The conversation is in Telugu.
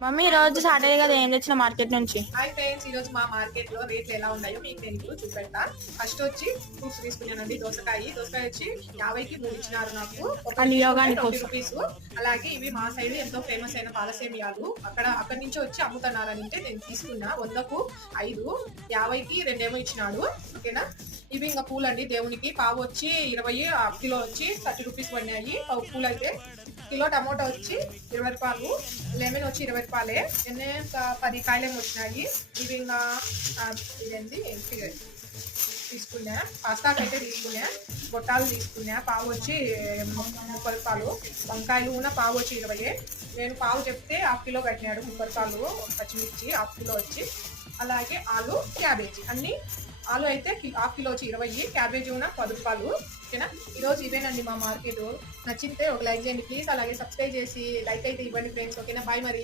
మమ్మీ ఈ రోజు సాటర్డే కదా ఏం తెచ్చిన మార్కెట్ నుంచి? హాయ్ ఫ్రెండ్స్, ఈ రోజు మా మార్కెట్ లో రేట్లు ఎలా ఉన్నాయో మీకు నేను ఇప్పుడు చూపెడతా. ఫస్ట్ వచ్చి ఫ్రూట్స్ తీసుకున్నానండి. దోసకాయ వచ్చి 50కి 3 ఇచ్చినారు నాకు. రూపీస్. అలాగే ఇవి మా సైడ్ ఎంతో ఫేమస్ అయిన పాలసేమియాలు అక్కడి నుంచి వచ్చి అమ్ముతున్నారంటే నేను తీసుకున్నా. 100కు 5, 50కి 2 ఇచ్చినాడు. ఓకేనా. ఇవి ఇంకా పూలు అండి దేవునికి. పావు వచ్చి 20, కిలో వచ్చి 30 రూపీస్ పడినాయి. పూలు అయితే కిలో. టమోటా వచ్చి 20 రూపాయలు. లెమన్ వచ్చి 20 రూపాయలే. 10 కాయలేమో వచ్చినాయి. ఇవి ఇంకా ఇదేంటి తీసుకున్నా. పాస్తాకి అయితే తీసుకున్నా. గొట్టాలు తీసుకున్నా. పావు వచ్చి 30 రూపాయలు. వంకాయలు కూడా పావు వచ్చి 20. నేను పావు చెప్తే హాఫ్ కిలో కట్టినాడు. 30 రూపాయలు. పచ్చిమిర్చి హాఫ్ కిలో వచ్చి. అలాగే ఆలు, క్యాబేజీ అన్ని. ఆలు అయితే హాఫ్ కిలో వచ్చి 20, క్యాబేజీ కూడా 10 రూపాయలు. ఓకేనా. ఈరోజు ఇవేనండి మా మార్కెట్. నచ్చితే ఒక లైక్ చేయండి ప్లీజ్. అలాగే సబ్స్క్రైబ్ చేసి లైక్ అయితే ఇవ్వండి ఫ్రెండ్స్. ఓకేనా. బాయ్ మరి.